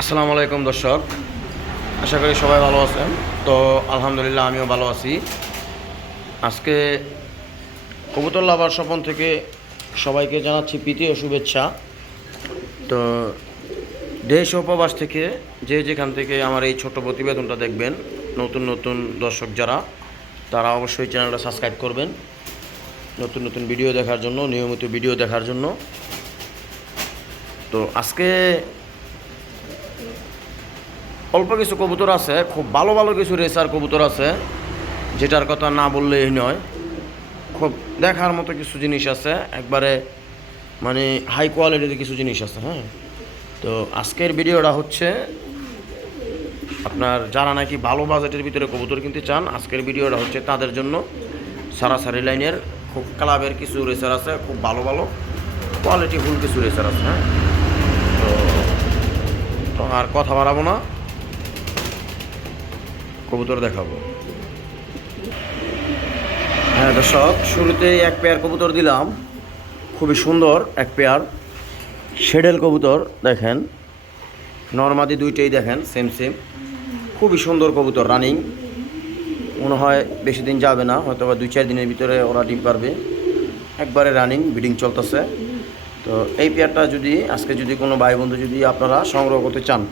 আসসালামু আলাইকুম দর্শক, আশা করি সবাই ভালো আছেন। তো আলহামদুলিল্লাহ আমিও ভালো আছি। আজকে কবুতর লাভার স্বপন থেকে সবাইকে জানাচ্ছি প্রীতি ও শুভেচ্ছা। তো দেশ ও প্রবাস থেকে যে যেখান থেকে আমার এই ছোট্ট প্রতিবেদনটা দেখবেন, নতুন নতুন দর্শক যারা, তারা অবশ্যই চ্যানেলটা সাবস্ক্রাইব করবেন নতুন নতুন ভিডিও দেখার জন্য, নিয়মিত ভিডিও দেখার জন্য। তো আজকে অল্প কিছু কবুতর আছে, খুব ভালো ভালো কিছু রেসার কবুতর আছে, যেটার কথা না বললেই নয়। খুব দেখার মতো কিছু জিনিস আছে, একবারে মানে হাই কোয়ালিটির কিছু জিনিস আছে। হ্যাঁ, তো আজকের ভিডিওটা হচ্ছে আপনার যারা নাকি ভালো বাজেটের ভিতরে কবুতর কিনতে চান, আজকের ভিডিওটা হচ্ছে তাদের জন্য। সারাসারি লাইনের খুব ক্লাবের কিছু রেসার আছে, খুব ভালো ভালো কোয়ালিটিফুল কিছু রেসার আছে। হ্যাঁ, তো তো আর কথা বাড়াবো না, কবুতর দেখাবো। হ্যাঁ দর্শক, শুরুতেই এক পেয়ার কবুতর দিলাম, খুবই সুন্দর এক পেয়ার শেডেল কবুতর। দেখেন নরমাদি দুইটাই দেখেন সেম সেম, খুবই সুন্দর কবুতর। রানিং মনে হয় বেশি দিন যাবে না, হয়তো বা 2-4 দিনের ভিতরে ওরা ডিম পারবে। একবারে রানিং ব্রিডিং চলতেছে। তো এই পেয়ারটা যদি আজকে যদি কোনো ভাই বন্ধু যদি আপনারা সংগ্রহ করতে চান,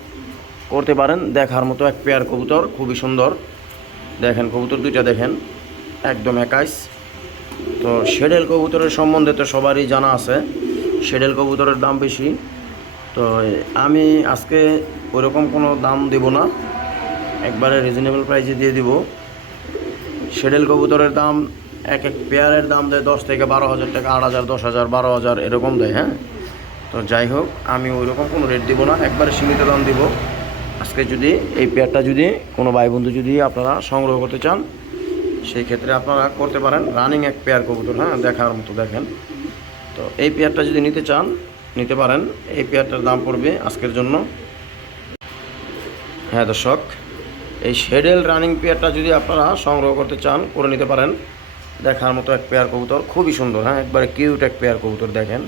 করতে পারেন। দেখার মতো এক পেয়ার কবুতর, খুবই সুন্দর। দেখেন কবুতর দুইটা দেখেন, একদম একাইস। তো শেডেল কবুতরের সম্বন্ধে তো সবারই জানা আছে, শেডেল কবুতরের দাম বেশি। তো আমি আজকে ওইরকম কোনো দাম দেব না, একবারে রিজনেবল প্রাইসে দিয়ে দিব। শেডেল কবুতরের দাম এক এক পেয়ারের দাম দেয় 10 থেকে 12 হাজার টাকা, 8,000, 10,000, 12,000 এরকম দেয়। হ্যাঁ, তো যাই হোক, আমি ওইরকম কোনো রেট দিব না, একবারে সীমিত দাম দিব। আজকে যদি এই পেয়ারটা যদি কোনো ভাই বন্ধু যদি আপনারা সংগ্রহ করতে চান, সেই ক্ষেত্রে আপনারা করতে পারেন। রানিং এক পেয়ার কবুতর, হ্যাঁ, দেখার মতো দেখেন। তো এই পেয়ারটা যদি নিতে চান নিতে পারেন। এই পেয়ারটার দাম পড়বে আজকের জন্য। হ্যাঁ দর্শক, এই শেডেল রানিং পেয়ারটা যদি আপনারা সংগ্রহ করতে চান, করে নিতে পারেন। দেখার মতো এক পেয়ার কবুতর, খুবই সুন্দর। হ্যাঁ, একবারে কিউট এক পেয়ার কবুতর দেখেন।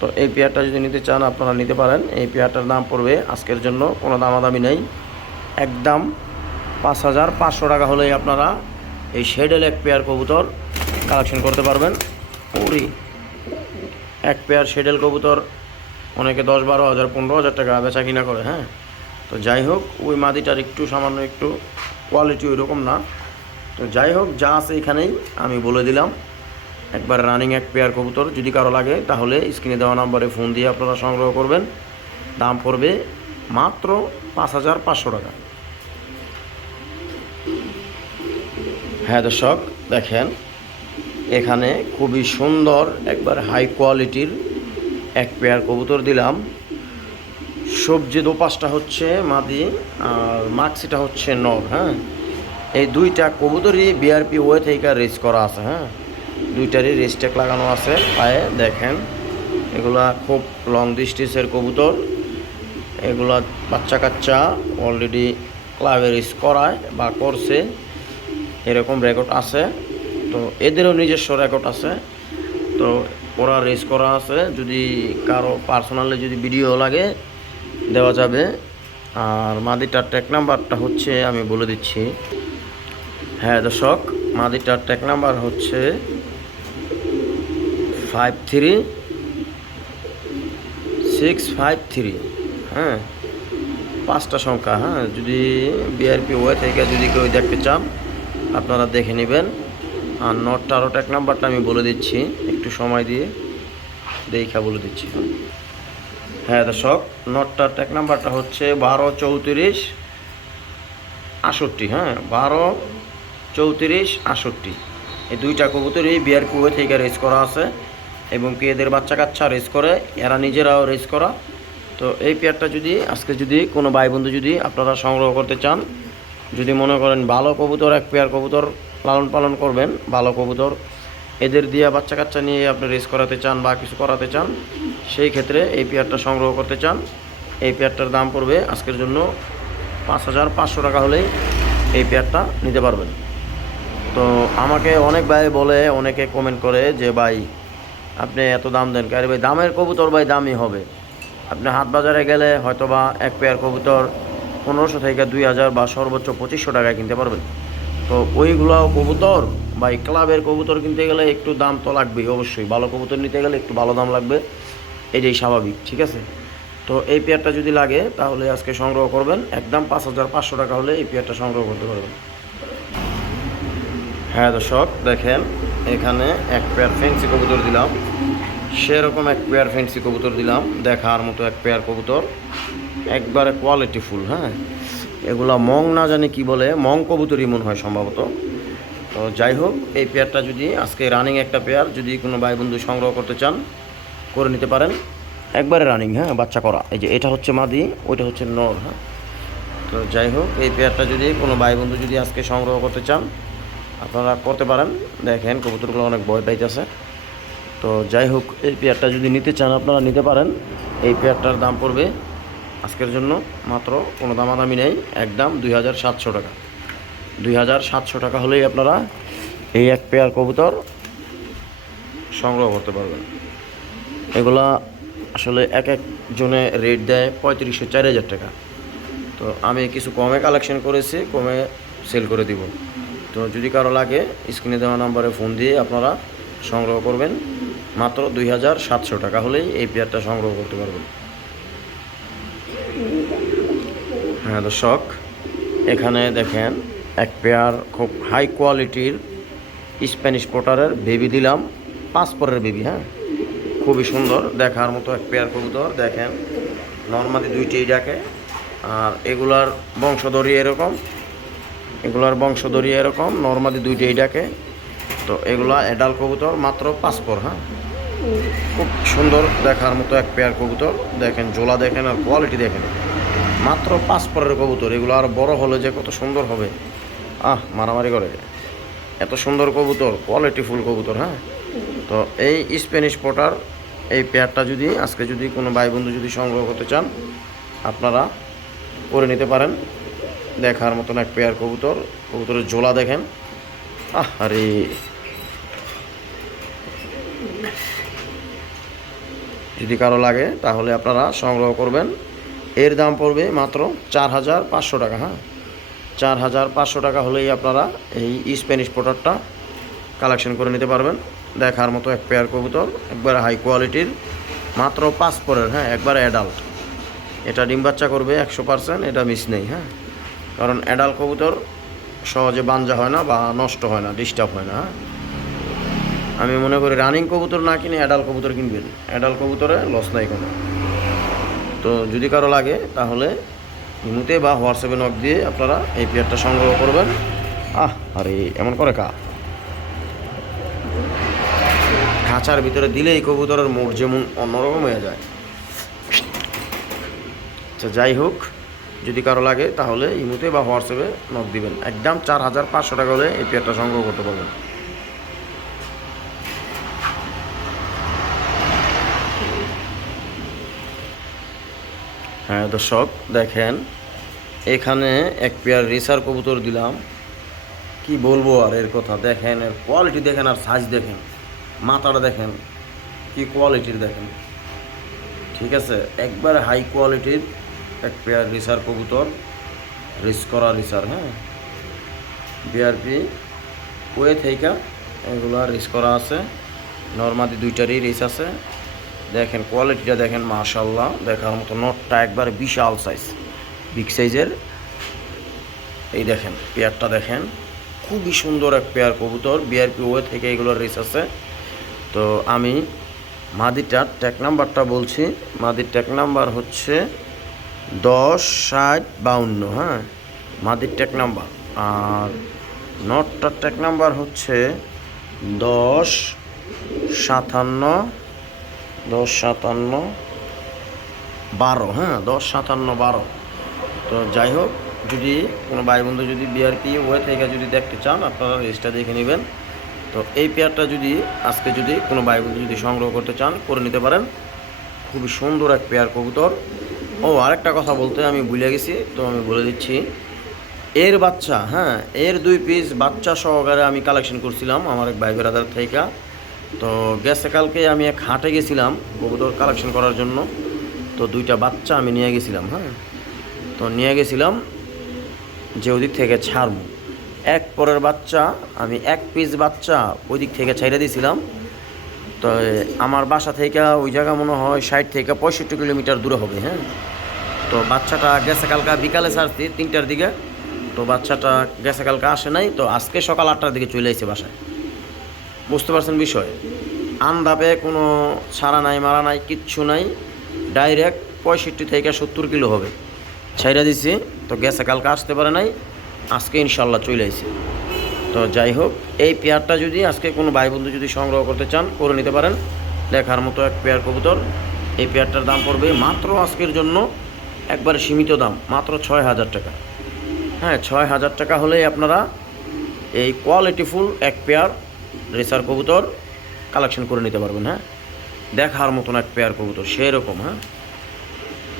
তো এই পেয়ারটা যদি নিতে চান আপনারা নিতে পারেন। এই পেয়ারটার দাম পড়বে আজকের জন্য, কোনো দামাদামি নেই, একদম 5,500 টাকা হলেই আপনারা এই শেডেল এক পেয়ার কবুতর কালেকশন করতে পারবেন। ওরে এক পেয়ার শেডেল কবুতর অনেকে 10-12 হাজার, 15,000 টাকা বেচা কিনা করে। হ্যাঁ, তো যাই হোক, ওই মাদিটার একটু সামান্য একটু কোয়ালিটি ওই রকম না। তো যাই হোক, যা আছে এখানেই আমি বলে দিলাম। একবার রানিং এক পেয়ার কবুতর যদি কারো লাগে, তাহলে স্ক্রিনে দেওয়া নাম্বারে ফোন দিয়ে আপনারা সংগ্রহ করবেন। দাম পড়বে মাত্র 5,500 টাকা। হ্যাঁ দর্শক, দেখেন এখানে খুবই সুন্দর একবার হাই কোয়ালিটির এক পেয়ার কবুতর দিলাম। সবজি দোপাশটা হচ্ছে মাদি আর মাক্সিটা হচ্ছে নর। হ্যাঁ, এই দুইটা কবুতরই বিআরপি ওয়ে থেকে রেস করা আছে। হ্যাঁ, দুইটারই রেস ট্যাগ লাগানো আছে পায়ে। দেখেন এগুলা খুব লং ডিস্টেন্সের কবুতর, এগুলা বাচ্চা কাচ্চা অলরেডি ক্লাবে রেস করায় বা করছে, এরকম রেকর্ড আছে। তো এদেরও নিজস্ব রেকর্ড আছে। তো ওরা রেস করা আছে, যদি কারো পার্সোনালি যদি ভিডিও লাগে দেওয়া যাবে। আর মাদিটার ট্যাগ নাম্বারটা হচ্ছে আমি বলে দিচ্ছি। হ্যাঁ দর্শক, মাদিটার ট্যাগ নাম্বার হচ্ছে 53653। হ্যাঁ, 5টা সংখ্যা। হ্যাঁ, যদি বিআরপি ওয়ে থেকে যদি কেউ দেখতে চান আপনারা দেখে নেবেন। আর নটটারও ট্যাগ নাম্বারটা আমি বলে দিচ্ছি, একটু সময় দিয়ে দেখা বলে দিচ্ছি। হ্যাঁ দর্শক, নটটার ট্যাগ নাম্বারটা হচ্ছে 123468। হ্যাঁ, 123468। এই দুইটা কবুতরই বিআরপি ওয়ে থেকে রেস করা আছে, এবং কি এদের বাচ্চা কাচ্চা রেস করে, এরা নিজেরাও রেস করা। তো এই পেয়ারটা যদি আজকে যদি কোনো ভাই বন্ধু যদি আপনারা সংগ্রহ করতে চান, যদি মনে করেন ভালো কবুতর এক পেয়ার কবুতর লালন পালন করবেন, ভালো কবুতর এদের দিয়ে বাচ্চা কাচ্চা নিয়ে আপনি রেস করাতে চান বা কিছু করাতে চান, সেই ক্ষেত্রে এই পেয়ারটা সংগ্রহ করতে চান, এই পেয়ারটার দাম পড়বে আজকের জন্য 5,500 টাকা হলেই এই পেয়ারটা নিতে পারবেন। তো আমাকে অনেক ভাই বলে, অনেকে কমেন্ট করে যে ভাই আপনি এত দাম দেন, আরে ভাই দামের কবুতর ভাই দামই হবে। আপনি হাট বাজারে গেলে হয়তো বা এক পেয়ার কবুতর 1500 থেকে 2000 বা সর্বোচ্চ 2500 টাকায় কিনতে পারবেন। তো ওইগুলো কবুতর বা এই ক্লাবের কবুতর কিনতে গেলে একটু দাম তো লাগবেই অবশ্যই, ভালো কবুতর নিতে গেলে একটু ভালো দাম লাগবে, এটাই স্বাভাবিক, ঠিক আছে। তো এই পেয়ারটা যদি লাগে তাহলে আজকে সংগ্রহ করবেন, একদম 5500 টাকা হলে এই পেয়ারটা সংগ্রহ করতে পারবেন। হ্যাঁ দর্শক দেখেন, এখানে এক পেয়ার ফেন্সি কবুতর দিলাম, সেরকম এক পেয়ার ফেন্সি কবুতর দিলাম, দেখার মতো এক পেয়ার কবুতর, একবারে কোয়ালিটি ফুল। হ্যাঁ, এগুলা মং না জানি কি বলে, মং কবুতরই মনে হয় সম্ভবত। তো যাই হোক, এই পেয়ারটা যদি আজকে রানিং একটা পেয়ার যদি কোনো ভাই বন্ধু সংগ্রহ করতে চান করে নিতে পারেন, একবারে রানিং। হ্যাঁ, বাচ্চা করা, এই যে এটা হচ্ছে মাদি, ওইটা হচ্ছে নর। হ্যাঁ, তো যাই হোক, এই পেয়ারটা যদি কোনো ভাই বন্ধু যদি আজকে সংগ্রহ করতে চান আপনারা করতে পারেন। দেখেন কবুতরগুলো অনেক ভয় পাইতেছে। তো যাই হোক, এই পেয়ারটা যদি নিতে চান আপনারা নিতে পারেন। এই পেয়ারটার দাম পড়বে আজকের জন্য মাত্র, কোনো দামাদামি নেই, একদম 2700 টাকা। 2700 টাকা হলেই আপনারা এই এক পেয়ার কবুতর সংগ্রহ করতে পারবেন। এগুলা আসলে এক একজনে রেট দেয় 3500-4000 টাকা। তো আমি কিছু কমে কালেকশন করেছি, কমে সেল করে দিব। তো যদি কারো লাগে স্ক্রিনে দেওয়া নাম্বারে ফোন দিয়ে আপনারা সংগ্রহ করবেন, মাত্র 2700 টাকা হলেই এই পেয়ারটা সংগ্রহ করতে পারবেন। হ্যাঁ দর্শক, এখানে দেখেন এক পেয়ার খুব হাই কোয়ালিটির স্প্যানিশ পোটারের বেবি দিলাম, 5 পরের বেবি। হ্যাঁ, খুবই সুন্দর দেখার মতো এক পেয়ার কবুতর। দেখেন নর্মালি দুইটাই ডাকে, আর এগুলার বংশধরী এরকম, নর্মালি দুইটাই ডাকে। তো এগুলা অ্যাডাল্ট কবুতর, মাত্র 5 পর। হ্যাঁ, খুব সুন্দর দেখার মতো এক পেয়ার কবুতর। দেখেন জোলা দেখেন আর কোয়ালিটি দেখেন, মাত্র 5 পরের কবুতর। এগুলো আর বড় হলে যে কত সুন্দর হবে, মারামারি করে, এত সুন্দর কবুতর, কোয়ালিটি ফুল কবুতর। হ্যাঁ, তো এই স্প্যানিশ পোটার এই পেয়ারটা যদি আজকে যদি কোনো ভাই বন্ধু যদি সংগ্রহ করতে চান আপনারা করে নিতে পারেন। দেখার মতন এক পেয়ার কবুতর, কবুতরের জোলা দেখেন, আরে যদি কারো লাগে তাহলে আপনারা সংগ্রহ করবেন। এর দাম পড়বে মাত্র 4500 টাকা। হ্যাঁ, 4500 টাকা হলেই আপনারা এই স্প্যানিশ পোটারটা কালেকশন করে নিতে পারবেন। দেখার মতো এক পেয়ার কবুতর, একবারে হাই কোয়ালিটির, মাত্র 5 পরের। হ্যাঁ, একবারে অ্যাডাল্ট। এটা ডিম বাচ্চা করবে 100%, এটা মিস নেই। হ্যাঁ, কারণ অ্যাডাল্ট কবুতর সহজে বাঞ্জা হয় না বা নষ্ট হয় না, ডিস্টার্ব হয় না। হ্যাঁ, আমি মনে করি রানিং কবুতর না কিনে অ্যাডাল্ট কবুতর কিনবেন, অ্যাডাল্ট কবুতরে লস নাই কোনো। তো যদি কারো লাগে তাহলে ইমুতে বা হোয়াটসঅ্যাপে নক দিয়ে আপনারা এই পেয়ারটা সংগ্রহ করবেন। আরে এমন করে খাঁচার ভিতরে দিলে এই কবুতরের মুখ যেমন অন্যরকম হয়ে যায়। আচ্ছা, যাই হোক, যদি কারো লাগে তাহলে ইমুতে বা হোয়াটসঅ্যাপে নক দিবেন, একদম 4500 টাকা হলে এই পেয়ারটা সংগ্রহ করতে পারবেন। হ্যাঁ দর্শক দেখেন, এখানে এক পেয়ার রেসার কবুতর দিলাম, কি বলবো আর এর কথা। দেখেন এর কোয়ালিটি দেখেন আর সাইজ দেখেন, মাথাটা দেখেন কি কোয়ালিটির দেখেন, ঠিক আছে। একবারে হাই কোয়ালিটির এক পেয়ার রেসার কবুতর, রেস করা রেসার। হ্যাঁ, বিআরপি ওয়ে থেকে এগুলো রেস করা আছে, নর্মালি দুইটারই রেস আছে। দেখেন কোয়ালিটিটা দেখেন, মাশাআল্লাহ দেখার মতো। নটটা একবারে বিশাল সাইজ, বিগ সাইজের। এই দেখেন পেয়ারটা দেখেন, খুবই সুন্দর এক পেয়ার কবুতর, বিআরপি ওয়ে থেকে এগুলোর রেস আছে। তো আমি মাদিটার ট্যাগ নাম্বারটা বলছি, মাদির ট্যাগ নাম্বার হচ্ছে 10-60-52। হ্যাঁ, মাদির ট্যাগ নাম্বার। আর নটটার ট্যাগ নাম্বার হচ্ছে 10-57-12। হ্যাঁ, 10-57-12। তো যাই হোক, যদি কোনো ভাই বন্ধু যদি বিআরপি ওয়ে থেকে যদি দেখতে চান আপনারা রেসটা দেখে নেবেন। তো এই পেয়ারটা যদি আজকে যদি কোনো ভাই বন্ধু যদি সংগ্রহ করতে চান করে নিতে পারেন, খুবই সুন্দর এক পেয়ার কবুতর। আরেকটা কথা বলতে আমি ভুলে গেছি, তো আমি বলে দিচ্ছি, এর বাচ্চা, হ্যাঁ এর 2 পিস বাচ্চা সহকারে আমি কালেকশন করছিলাম আমার এক ভাই বেরাদার থেকে। তো গেছে কালকে আমি এক হাটে গেছিলাম কবুতর কালেকশন করার জন্য। তো দুইটা বাচ্চা আমি নিয়ে গেছিলাম, হ্যাঁ। তো নিয়ে গেছিলাম যে ওদিক থেকে ছাড়বো, এক পরের বাচ্চা আমি এক পিস বাচ্চা ওই দিক থেকে ছাইড়ে দিয়েছিলাম। তো আমার বাসা থেকে ওই জায়গা মনে হয় 60 থেকে 65 কিলোমিটার দূরে হবে, হ্যাঁ। তো বাচ্চাটা গেছে কালকা বিকালে ছাড়ছি 3টার দিকে। তো বাচ্চাটা গেছে কালকা আসে নাই, তো আজকে সকাল 8টার দিকে চলে আসছে বাসায়। বুঝতে পারছেন বিষয়, আন্দাপে কোনো ছাড়া নাই মারা নাই কিচ্ছু নাই, ডাইরেক্ট 65 থেকে 70 কিলো হবে ছাইড়া দিছি। তো গেছে কালকা আসতে পারে নাই, আজকে ইনশাল্লাহ চলে আসছে। তো যাই হোক, এই পেয়ারটা যদি আজকে কোনো ভাই বন্ধু যদি সংগ্রহ করতে চান করে নিতে পারেন, দেখার মতো এক পেয়ার কবুতর। এই পেয়ারটার দাম পড়বে মাত্র আজকের জন্য একবারে সীমিত দাম, মাত্র 6000 টাকা। হ্যাঁ, 6000 টাকা হলেই আপনারা এই কোয়ালিটিফুল এক পেয়ার রেসার কবুতর কালেকশন করে নিতে পারবেন। হ্যাঁ, দেখার মতন এক পেয়ার কবুতর সেরকম। হ্যাঁ,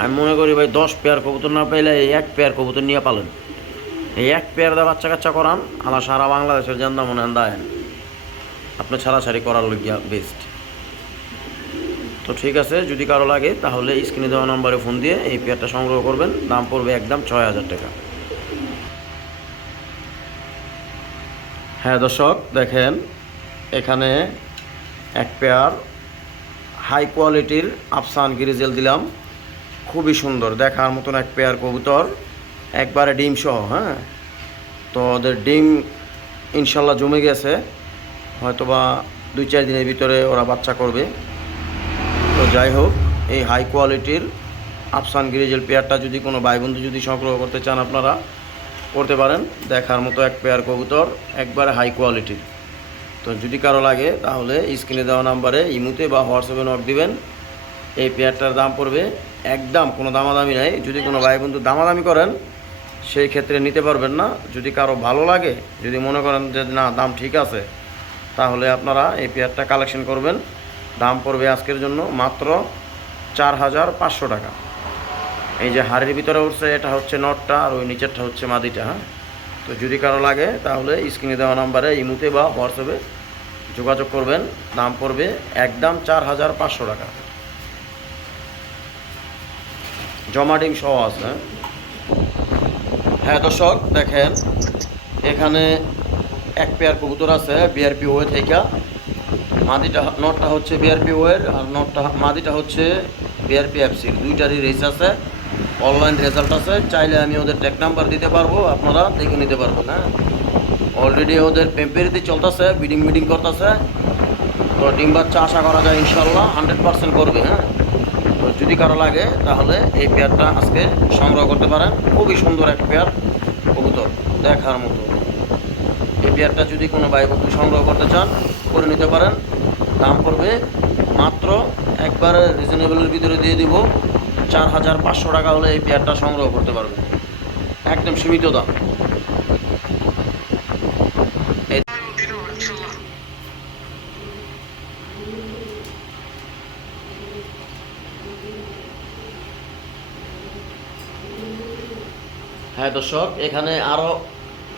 আমি মনে করি ভাই 10 পেয়ার কবুতর না পাইলে এই এক পেয়ার কবুতর নিয়ে পালেন, এই এক পেয়ার দা বাচ্চা কাচ্চা করান, আমার সারা বাংলাদেশের জানদা মনে দেয় আপনি ছাড়াছাড়ি করার লইয়া বেস্ট। তো ঠিক আছে, যদি কারো লাগে তাহলে স্ক্রিনে দেওয়া নম্বরে ফোন দিয়ে এই পেয়ারটা সংগ্রহ করবেন, দাম পড়বে একদম 6000 টাকা। হ্যাঁ দর্শক, দেখেন এখানে এক পেয়ার হাই কোয়ালিটির আফসান গ্রিজেল দিলাম, খুবই সুন্দর দেখার মতন এক পেয়ার কবুতর, একবারে ডিম সহ। হ্যাঁ, তো ওদের ডিম ইনশাল্লাহ জমে গেছে, হয়তোবা 2-4 দিনের ভিতরে ওরা বাচ্চা করবে। তো যাই হোক, এই হাই কোয়ালিটির আফসান গ্রিজেল পেয়ারটা যদি কোনো ভাই বন্ধু যদি সংগ্রহ করতে চান আপনারা করতে পারেন, দেখার মতো এক পেয়ার কবুতর, একবারে হাই কোয়ালিটির। তো যদি কারো লাগে তাহলে স্ক্রিনে দেওয়া নাম্বারে ইমুতে বা হোয়াটসঅ্যাপে নক দিবেন। এই পেয়ারটার দাম পড়বে একদম কোনো দামাদামি নাই, যদি কোনো ভাই বন্ধু দামাদামি করেন সেই ক্ষেত্রে নিতে পারবেন না। যদি কারো ভালো লাগে, যদি মনে করেন যে না দাম ঠিক আছে, তাহলে আপনারা এই পেয়ারটা কালেকশন করবেন। দাম পড়বে আজকের জন্য মাত্র 4500 টাকা। এই যে হাড়ির ভিতরে উঠছে এটা হচ্ছে নটটা, আর ওই নিচেরটা হচ্ছে মাদিটা। হ্যাঁ, তো যদি কারো লাগে তাহলে স্ক্রিনে দেওয়া নাম্বারে ইমুতে বা হোয়াটসঅ্যাপে যোগাযোগ করবেন, দাম পড়বে একদম 4500 টাকা, জমা ডিম সহ আছে। হ্যাঁ দর্শক, দেখেন এখানে এক পেয়ার কবুতর আছে বিআরপি ওয়ে থেকে, মাদিটা নটটা হচ্ছে বিআরপি ওয়ের, আর নটটা মাদিটা হচ্ছে বিআরপি এফসির, দুইটারই রেস আছে, অনলাইন রেজাল্ট আছে। চাইলে আমি ওদের ট্যাগ নাম্বার দিতে পারবো, আপনারা দেখে নিতে পারবেন। হ্যাঁ, অলরেডি ওদের পেম্পেরিতে চলতেছে, বিডিং করতেছে। তো ডিম বাচ্চা আশা করা যায় ইনশাল্লাহ 100% করবে। হ্যাঁ, তো যদি কারো লাগে তাহলে এই পেয়ারটা আজকে সংগ্রহ করতে পারেন, খুবই সুন্দর এক পেয়ার কবুতর দেখার মতো। এই পেয়ারটা যদি কোনো ভাই বন্ধু সংগ্রহ করতে চান করে নিতে পারেন, দাম পড়বে মাত্র একবারে রিজনেবলের ভিতরে দিয়ে দিব 4500 টাকা হলে এই পেয়ারটা সংগ্রহ করতে পারবেন, একদম সীমিত দাম। হ্যাঁ দর্শক, এখানে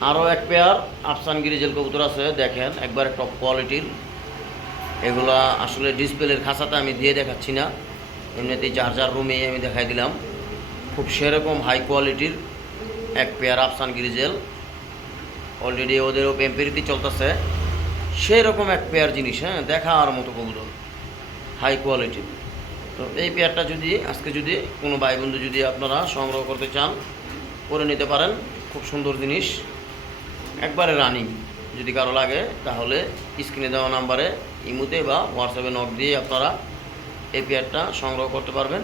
আরও এক পেয়ার আফসান গ্রিজেল কবুতর আছে, দেখেন একবারে টপ কোয়ালিটির। এগুলা আসলে ডিসপ্লের খাঁচাতে আমি দিয়ে দেখাচ্ছি না, এমনিতেই যার রুমে আমি দেখাই দিলাম। খুব সেরকম হাই কোয়ালিটির এক পেয়ার আফসান গ্রিজেল, অলরেডি ওদেরও পেম্পেরিতে চলতেছে, সেই রকম এক পেয়ার জিনিস। হ্যাঁ, দেখার মতো কবুতর, হাই কোয়ালিটির। তো এই পেয়ারটা যদি আজকে যদি কোনো ভাই বন্ধু যদি আপনারা সংগ্রহ করতে চান করে নিতে পারেন, খুব সুন্দর জিনিস, একবারে রানিং। যদি কারো লাগে তাহলে স্ক্রিনে দেওয়া নাম্বারে ইমুতে বা হোয়াটসঅ্যাপে নক দিয়ে আপনারা এই পেয়ারটা সংগ্রহ করতে পারবেন।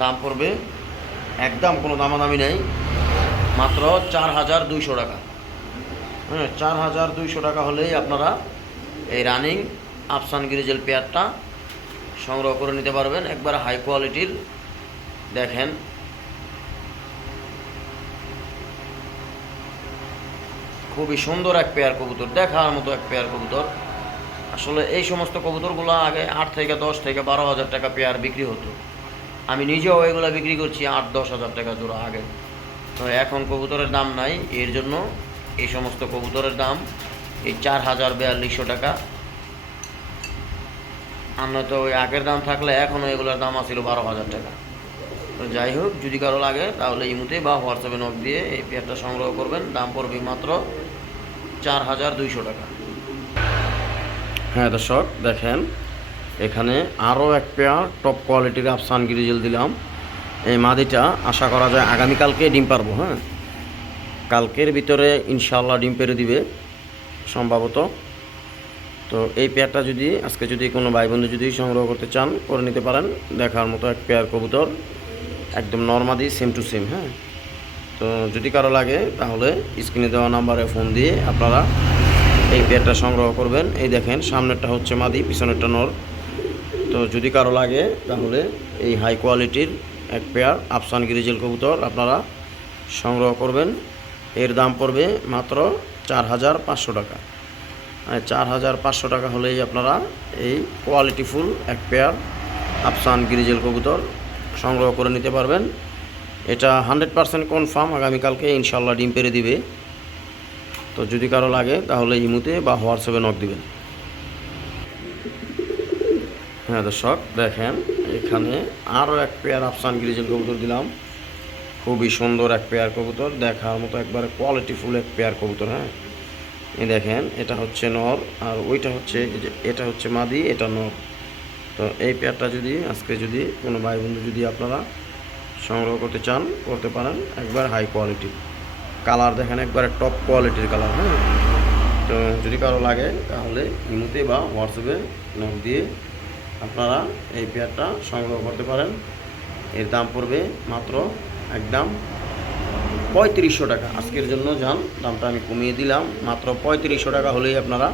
দাম পড়বে একদম কোনো দামাদামি নেই, মাত্র 4200 টাকা। হ্যাঁ, 4200 টাকা হলেই আপনারা এই রানিং আফসান গ্রিজেল পেয়ারটা সংগ্রহ করে নিতে পারবেন, একবার হাই কোয়ালিটির। দেখেন খুবই সুন্দর এক পেয়ার কবুতর, দেখার মতো এক পেয়ার কবুতর। আসলে এই সমস্ত কবুতরগুলো আগে 8 থেকে 10 থেকে 12 হাজার টাকা পেয়ার বিক্রি হতো, আমি নিজেও এগুলো বিক্রি করছি 8-10 হাজার টাকা জোড়া আগে। তো এখন কবুতরের দাম নাই, এর জন্য এই সমস্ত কবুতরের দাম এই 4042 টাকা। আর নয়তো ওই আগের দাম থাকলে এখনও এগুলোর দাম আছিল 12 হাজার টাকা। তো যাই হোক, যদি কারো লাগে তাহলে ইমুতে বা হোয়াটসঅ্যাপে নক দিয়ে এই পেয়ারটা সংগ্রহ করবেন। দাম পড়বে মাত্র 4200 টাকা। হ্যাঁ দর্শক দেখেন, এখানে আরও এক পেয়ার টপ কোয়ালিটির আফসান গ্রিজেল দিলাম। এই মাদিটা আশা করা যায় আগামীকালকে ডিম পারবো। হ্যাঁ, কালকের ভিতরে ইনশাল্লাহ ডিম পেরে দিবে সম্ভবত। তো এই পেয়ারটা যদি আজকে যদি কোনো ভাই বন্ধু যদি সংগ্রহ করতে চান করে নিতে পারেন। দেখার মতো এক পেয়ার কবুতর, একদম নর্মাদি সেম টু সেম। হ্যাঁ, তো যদি কারো লাগে তাহলে স্ক্রিনে দেওয়া নাম্বারে ফোন দিয়ে আপনারা এই পেয়ারটা সংগ্রহ করবেন। এই দেখেন, সামনেরটা হচ্ছে মাদি, পিছনেরটা নর। তো যদি কারো লাগে তাহলে এই হাই কোয়ালিটির এক পেয়ার আফসান গ্রিজেল কবুতর আপনারা সংগ্রহ করবেন। এর দাম পড়বে মাত্র 4500 টাকা। 4500 টাকা হলেই আপনারা এই কোয়ালিটিফুল এক পেয়ার আফসান গ্রিজেল কবুতর সংগ্রহ করে নিতে পারবেন। এটা 100% কনফার্ম আগামীকালকে ইনশাল্লাহ ডিম পেরে দিবে। তো যদি কারো লাগে তাহলে ইমুতে বা হোয়াটসঅ্যাপে নক দিবেন। হ্যাঁ দর্শক দেখেন, এখানে আরও এক পেয়ার আফসান গ্রিজেল কবুতর দিলাম। খুবই সুন্দর এক পেয়ার কবুতর, দেখার মতো একবারে কোয়ালিটিফুল এক পেয়ার কবুতর। হ্যাঁ, এই দেখেন, এটা হচ্ছে নর আর ওইটা হচ্ছে, এটা হচ্ছে মাদি, এটা নর। তো এই পেয়ারটা যদি আজকে যদি কোনো ভাই বন্ধু যদি আপনারা সংগ্রহ করতে চান করতে পারেন। একবার হাই কোয়ালিটি কালার দেখেন, একবারে টপ কোয়ালিটির কালার। হ্যাঁ, তো যদি কারো লাগে তাহলে ইমুতে বা হোয়াটসঅ্যাপে নক দিয়ে আপনারা এই পেয়ারটা সংগ্রহ করতে পারেন। এর দাম পড়বে মাত্র একদম 3500 টাকা। আজকের জন্য যান, দামটা আমি কমিয়ে দিলাম, মাত্র 3500 টাকা হলেই আপনারা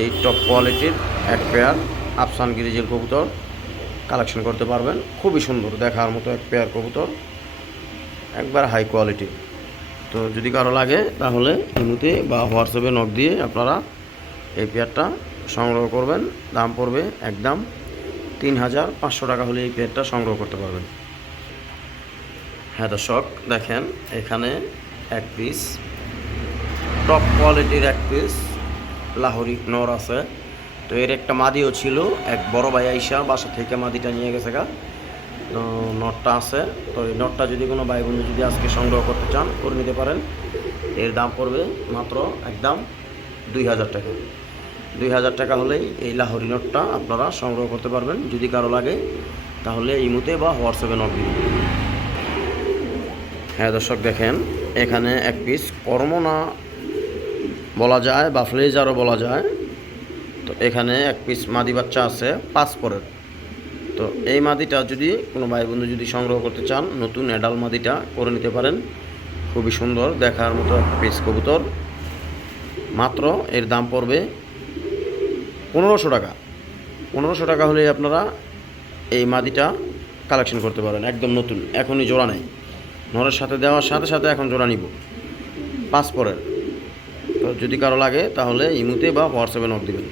এই টপ কোয়ালিটির এক পেয়ার আফসান গ্রিজেল কবুতর কালেকশন করতে পারবেন। খুবই সুন্দর দেখার মতো এক পেয়ার কবুতর, একবার হাই কোয়ালিটি। তো যদি কারো লাগে তাহলে ইমুতে বা হোয়াটসঅ্যাপে নক দিয়ে আপনারা এই পেয়ারটা সংগ্রহ করবেন। দাম পড়বে একদম 3500 টাকা হলে এই পেয়ারটা সংগ্রহ করতে পারবেন। হ্যাঁ দর্শক দেখেন, এখানে এক পিস টপ কোয়ালিটির এক পিস লাহোরি নর আছে। তো এর একটা মাদিও ছিল, এক বড় ভাই আইসা বাসা থেকে মাদিটা নিয়ে গেছে গা। তো নটটা আছে। তো এই নটটা যদি কোনো ভাই বন্ধু যদি আজকে সংগ্রহ করতে চান করে নিতে পারেন। এর দাম পড়বে মাত্র একদম 2000 টাকা। 2000 টাকা হলেই এই লাহোরি নটটা আপনারা সংগ্রহ করতে পারবেন। যদি কারো লাগে তাহলে ইমুতে বা হোয়াটসঅ্যাপে নক দিন। হ্যাঁ দর্শক দেখেন, এখানে এক পিস কর্মনা বলা যায় বা ফ্লেজারও বলা যায়। তো এখানে এক পিস মাদি বাচ্চা আছে 5 পরের। তো এই মাদিটা যদি কোনো ভাই বন্ধু যদি সংগ্রহ করতে চান, নতুন অ্যাডাল মাদিটা করে নিতে পারেন। খুবই সুন্দর দেখার মতো এক পিস কবুতর, মাত্র এর দাম পড়বে 1500 টাকা। 1500 টাকা হলেই আপনারা এই মাদিটা কালেকশন করতে পারেন। একদম নতুন, এখনই জোড়া নেই, নরের সাথে দেওয়ার সাথে সাথে এখন জোড়া নিব 5 পরের। তো যদি কারো লাগে তাহলে ইমুতে বা হোয়াটসঅ্যাপে নক দিবেন।